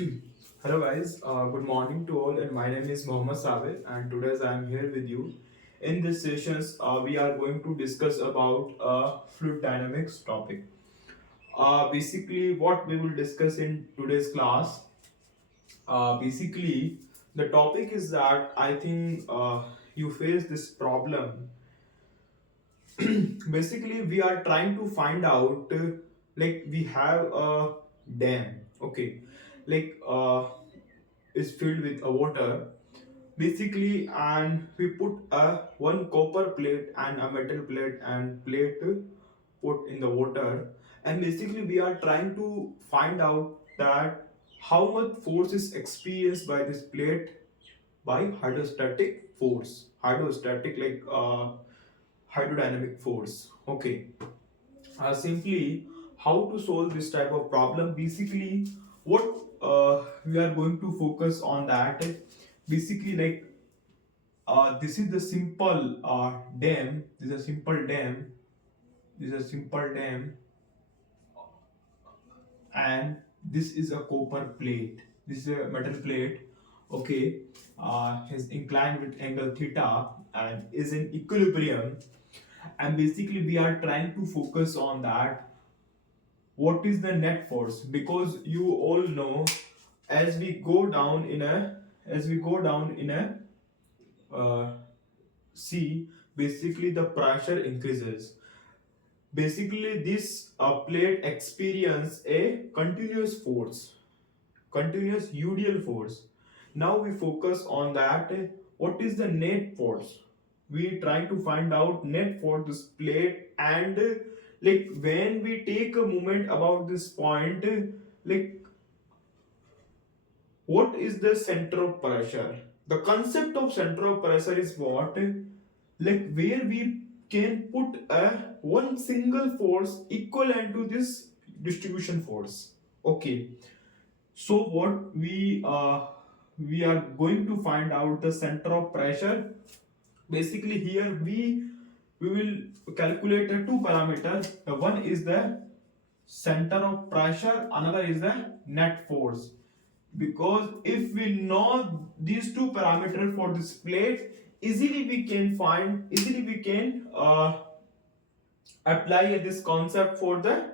Hello guys, good morning to all and my name is Mohammed Sabir and today I am here with you. In this sessions we are going to discuss about fluid dynamics topic. Basically what we will discuss in today's class, basically the topic is that I think you face this problem. Basically we are trying to find out like we have a dam, okay, like is filled with a water basically, and we put a one copper plate and a metal plate and plate put in the water, and basically we are trying to find out that how much force is experienced by this plate by hydrostatic force, hydrostatic like hydrodynamic force, okay. Simply how to solve this type of problem, basically what we are going to focus on that, basically like this is the simple dam, this is a simple dam, this is a simple dam, and this is a copper plate, this is a metal plate, okay. Is inclined with angle theta and is in equilibrium, and basically we are trying to focus on that what is the net force, because you all know as we go down in a uh, sea, basically the pressure increases. Basically this plate experience a continuous force, continuous UDL force. Now we focus on that what is the net force, we try to find out net for this plate, and like when we take a moment about this point, like what is the center of pressure, the concept of center of pressure is what, like where we can put a one single force equivalent to this distribution force, okay. So what we are going to find out the center of pressure. Basically here we will calculate the two parameters. The one is the center of pressure, another is the net force. Because if we know these two parameters for this plate, easily we can apply this concept for the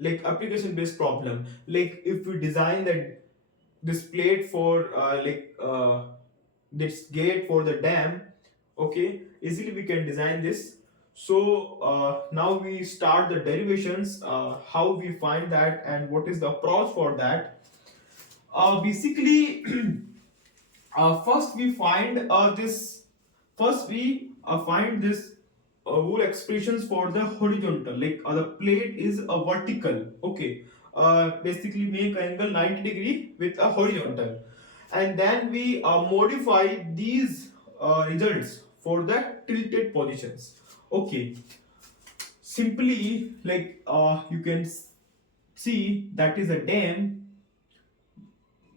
like application based problem. Like if we design that this plate for this gate for the dam, okay, easily we can design this. So now we start the derivations, how we find that and what is the approach for that. Basically first we find this first we find this rule expressions for the horizontal, like the plate is a vertical, okay. Basically make angle 90-degree with a horizontal, and then we modify these results for the tilted positions, okay. Simply like you can see that is a dam,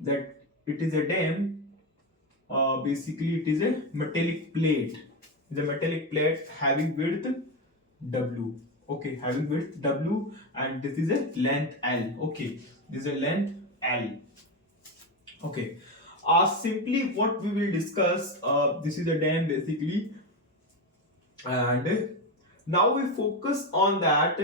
that it is a dam. Basically it is a metallic plate, it is a metallic plate having width w, okay, having width w, and this is a length l, okay, this is a length l, okay. Simply what we will discuss, this is a dam basically, and now we focus on that.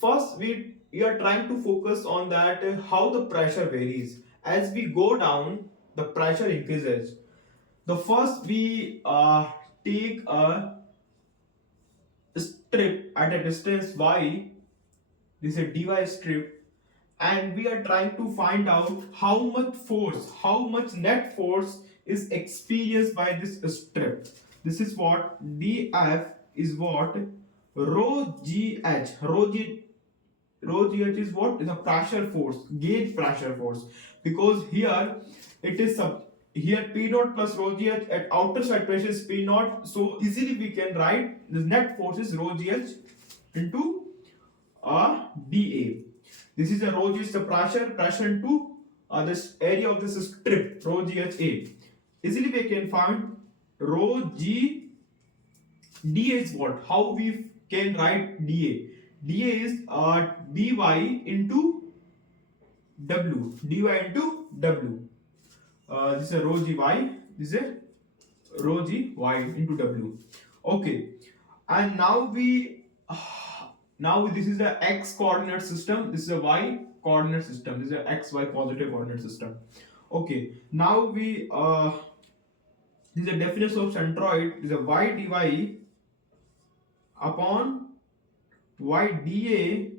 First we are trying to focus on that how the pressure varies as we go down, the pressure increases. The first we take a strip at a distance y, this is a dy strip, and we are trying to find out how much force, how much net force is experienced by this strip. This is what df is what rho gh, rho gh is what is a pressure force, gauge pressure force, because here it is here P naught plus rho gh, at outer side pressure is P naught, so easily we can write the net force is rho gh into dA. This is a rho gh, the pressure into this area of this strip, rho gh a. Easily we can find rho g dA is what, how we can write dA. dA is dy into W, dy into W. This is a rho gy, this is a rho gy into W. Okay, and now this is the x coordinate system, this is a y coordinate system, this is a x y positive coordinate system. Okay, now this is a definition of centroid, this is a y dy upon y dA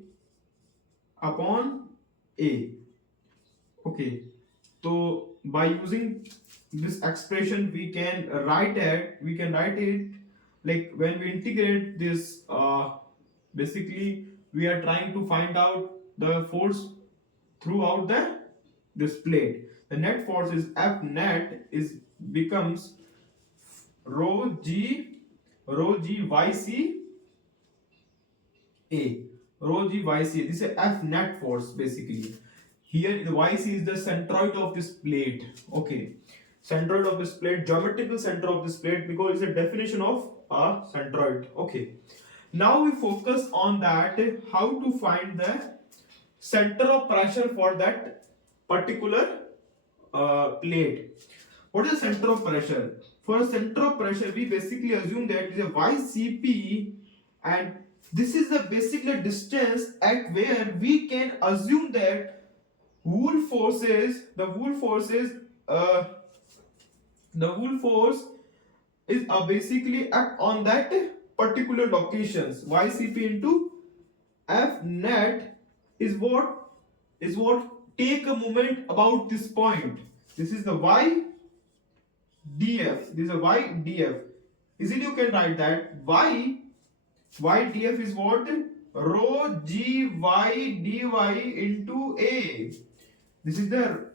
upon A. Okay, so by using this expression we can write it like when we integrate this, basically we are trying to find out the force throughout this plate. The net force is F net is becomes rho g yc A, rho g yc. This is F net force basically. Here the yc is the centroid of this plate. Okay, centroid of this plate, geometrical center of this plate, because it's a definition of a centroid. Okay, now we focus on that, how to find the center of pressure for that particular plate. What is the center of pressure? For center of pressure, we basically assume that it is a ycp, and this is the basically distance at where we can assume that Wool forces, the wool force is basically act on that particular locations. Ycp into F net is what take a moment about this point. This is the y df. This is a y df. Easily you can write that y df is what? Rho g y dy into A. This is the,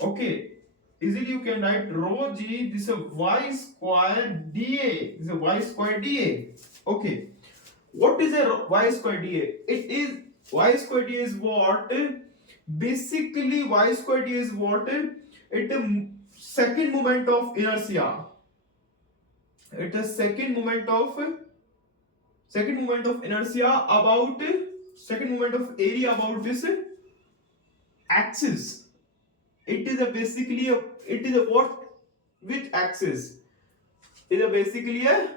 okay, easily you can write rho g, this is a y square dA, this is a y square dA. Okay, what is a y square dA? It is, y square dA is what? Basically y square dA is what? It is second moment of inertia. It is second moment of inertia about, second moment of area about this axis. It is a basically a, it is a what, which axis? It is a basically a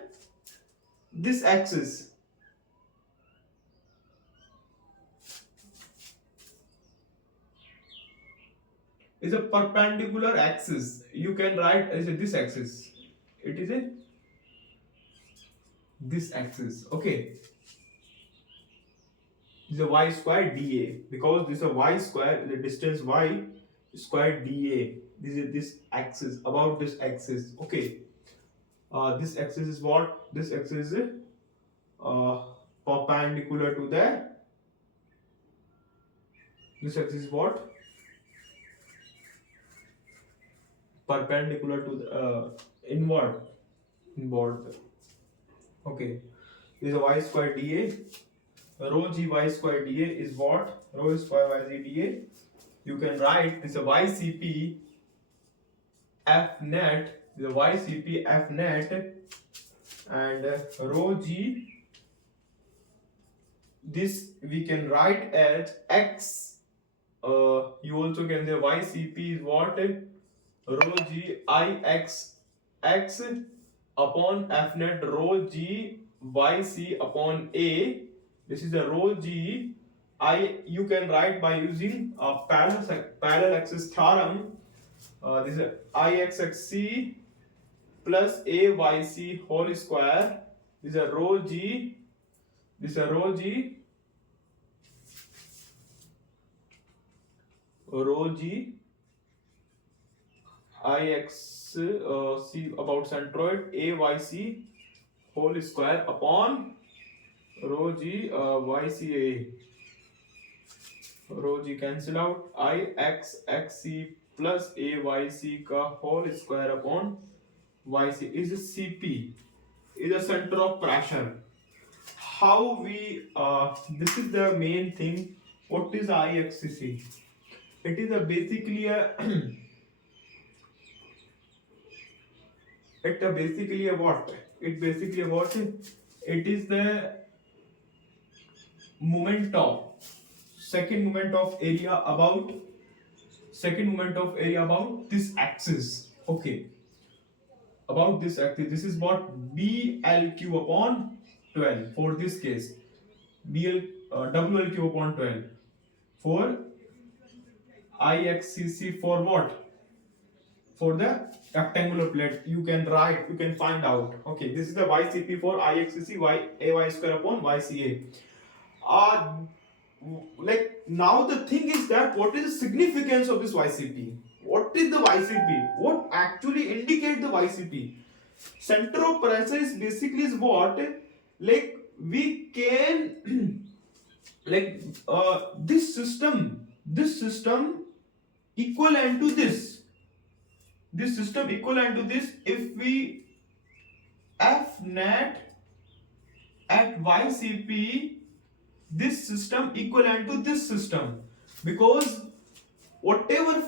this axis. Is a perpendicular axis. You can write as a this axis. It is a this axis. Okay. This is a y square dA, because this is a y square, the distance y square dA. This is this axis, about this axis. Okay, this axis is what? This axis is perpendicular to the, this axis is what? Perpendicular to the inward. Okay, this is a y square dA. Rho g y square dA is what? Rho square y dA. You can write this is a ycp F net, the ycp F net, and rho g, this we can write as x. You also can say ycp is what? Rho g I x upon F net rho g yc upon A. This is the rho g I, you can write by using a parallel axis theorem. This is Ixxc plus Ayc whole square. This is a rho g. This is a rho g. Rho g Ix c about centroid Ayc whole square upon rho g yca. Rho g cancel out, Ixxc plus Ayc का whole square upon yc is Cp, is the center of pressure. How we, this is the main thing. What is Ixc? It is a basically a it basically a what? It basically a what? It is the moment of, second moment of area about second moment of area about this axis. Okay, about this axis, this is what BLQ upon 12 for this case. BL WLQ upon 12 for IXCC for what? For the rectangular plate. You can write, you can find out. Okay, this is the YCP for IXCC, AY square upon YCA. uh like now the thing is that what is the significance of this YCP? What is the YCP? What actually indicate the YCP? Center of pressure is basically is what, like we can like this system equivalent to this system equivalent to this if we F net at YCP, this system equivalent to this system, because whatever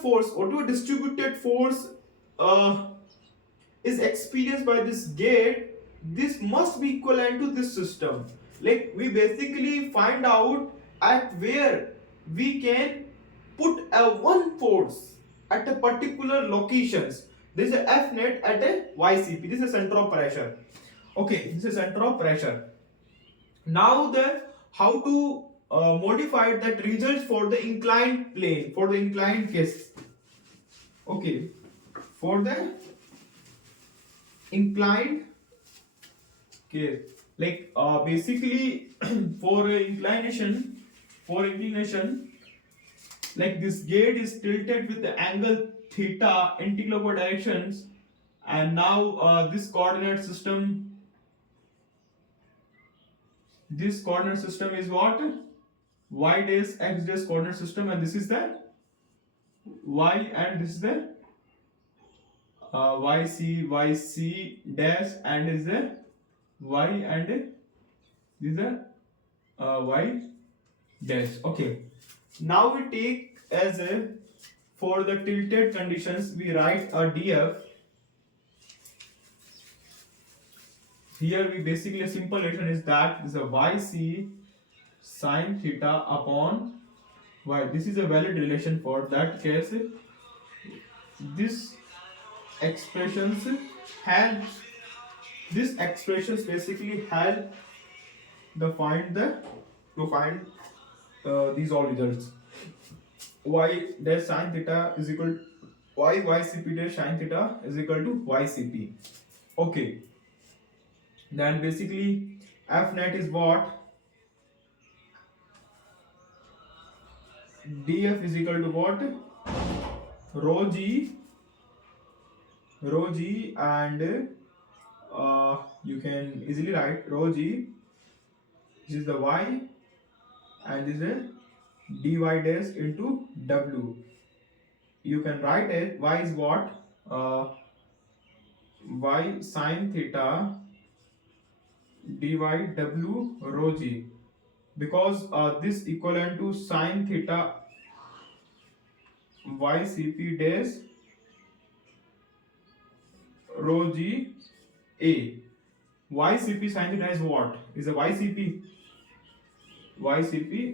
distributed force uh, is experienced by this gate, this must be equivalent to this system. Like we basically find out at where we can put a one force at a particular locations. This is a F net at a YCP. This is a center of pressure. Okay, this is center of pressure. Now the how to modify that results for the inclined plane, for the inclined case. Okay, for the inclined case, like basically for inclination, like this gate is tilted with the angle theta anti-clockwise directions, and now this coordinate system is what? Y dash x dash coordinate system, and this is the y, and this is the yc dash, and is the y, and this is the y dash. Okay, now we take as a, for the tilted conditions we write a df. Here we basically, a simple relation is that this is a yc sine theta upon y. This is a valid relation for that case. This expressions help, this expressions basically help the find the to find these all results. Y dash sine theta is equal to ycp dash sine theta is equal to ycp. Okay, then basically F net is what? df is equal to what? Rho g, and you can easily write rho g, this is the y, and this is a dy dash into w. You can write it, y is what? Y sine theta dy w rho g, because this equivalent to sine theta ycp dash rho g a. Ycp sine theta is what? Is a ycp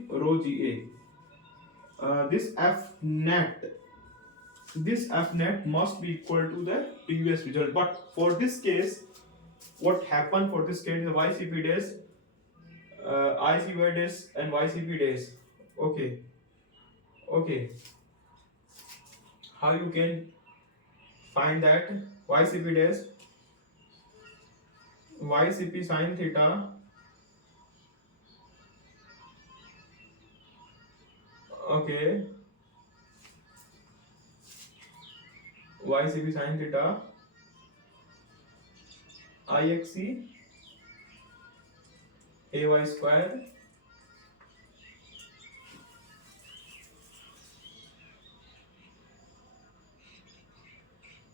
rho g a. This F net must be equal to the previous result, but for this case, what happened for this case is ycp dash ICY dash and YCP dash. Okay, how you can find that? YCP dash YCP sine theta, okay, YCP sine theta IXC AY square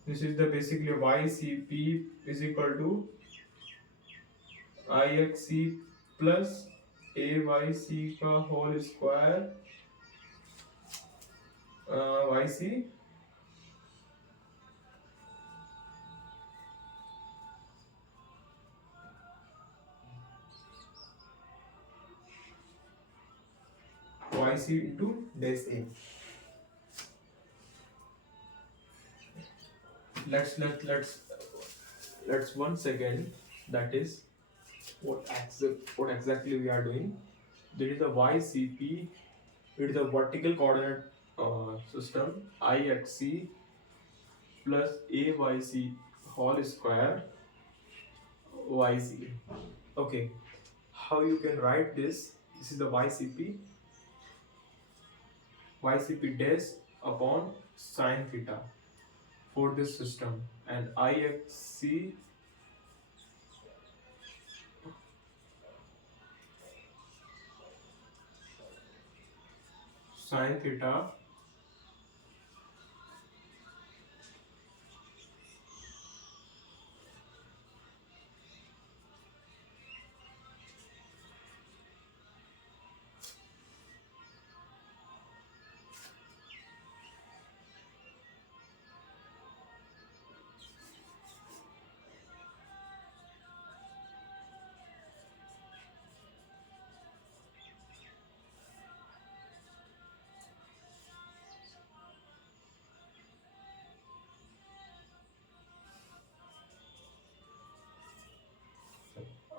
this is the basically YCP is equal to IXC plus AYC का whole square YC YC into dash A. let's 1 second. That is what exactly we are doing. There is a YCP. It is a vertical coordinate system. IXC plus AYC whole square YC. Okay, how you can write this? This is the YCP dash upon sine theta for this system, and IXC sine theta.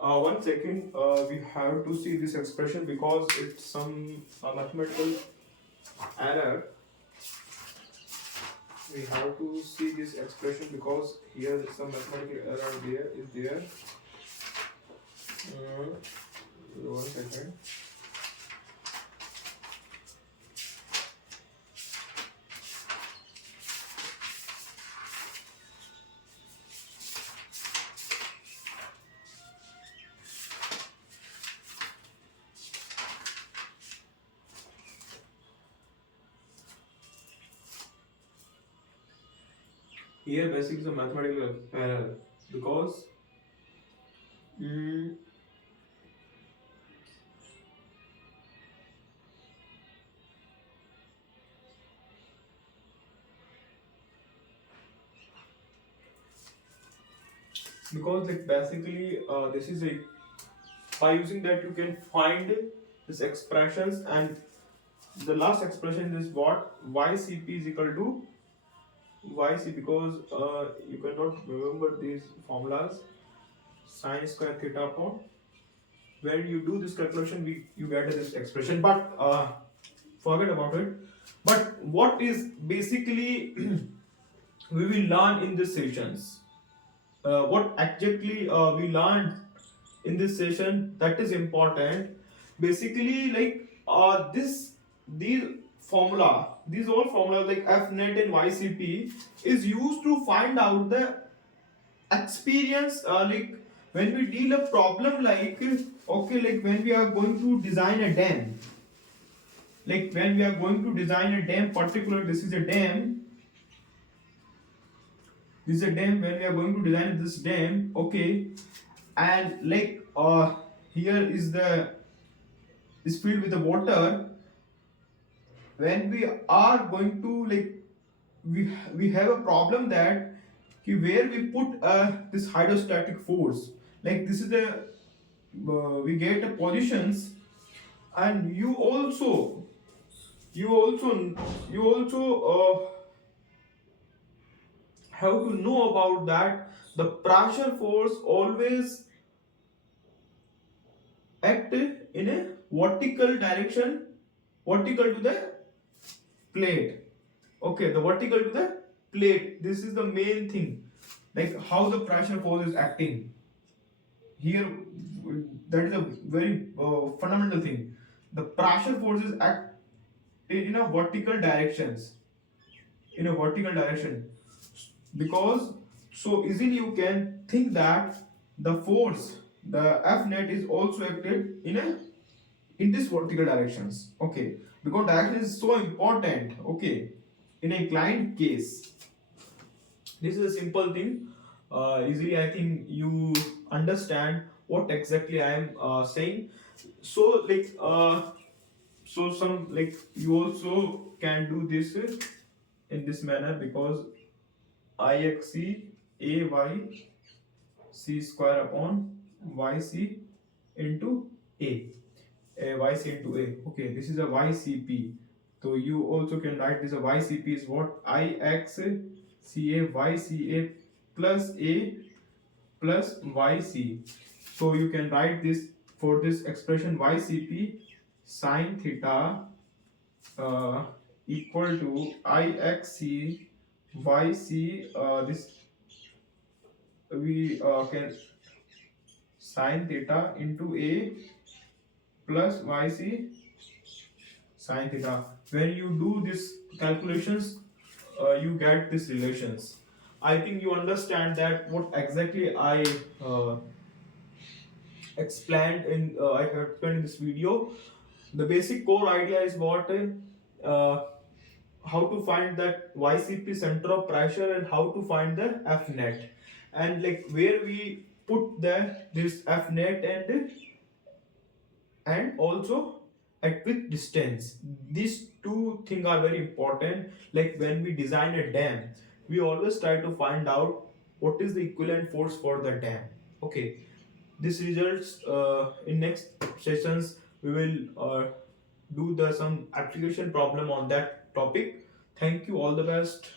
One second, we have to see this expression because it's some mathematical error. We have to see this expression because here is some mathematical error there is there. 1 second. Here basically is a mathematical error because mm, because like basically this is a by using that you can find this expressions, and the last expression is what YCP is equal to YC, because you cannot remember these formulas. Sine square theta upon, when you do this calculation you get this expression, but forget about it. But what is basically we will learn in this sessions, what exactly we learned in this session, that is important. Basically like these formula, these all formulas like F net and YCP is used to find out the experience, like when we deal a problem like okay, like when we are going to design a dam, like when we are going to design a dam, particular this is a dam, this is a dam, when we are going to design this dam, okay, and like here is filled with the water. When we are going to like we have a problem that where we put this hydrostatic force, like this is the we get a positions, and you also have to know about that the pressure force always act in a vertical direction, vertical to the plate. Okay, the vertical to the plate, this is the main thing, like how the pressure force is acting here. That is a very fundamental thing. The pressure forces act in a vertical directions, in a vertical direction, because so easily you can think that the force, the F net is also acted in this vertical directions. Okay, because direction is so important. Okay, in a client case, this is a simple thing. Easily I think you understand what exactly I am saying. So like so some like you also can do this in this manner, because IXC AY C square upon YC into A, YC into A. Okay, this is a YCP. So you also can write this a YCP is what IX CA plus A plus YC. So you can write this for this expression YCP sine theta uh, equal to IXC YC. This we can sine theta into A plus YC sine theta. When you do this calculations, you get these relations. I think you understand that what exactly I explained in I have explained in this video. The basic core idea is what uh, how to find that YCP center of pressure and how to find the F net, and like where we put the this F net and also at which distance. These two things are very important. Like when we design a dam, we always try to find out what is the equivalent force for the dam. Okay, this results in next sessions we will do the some application problem on that topic. Thank you, all the best.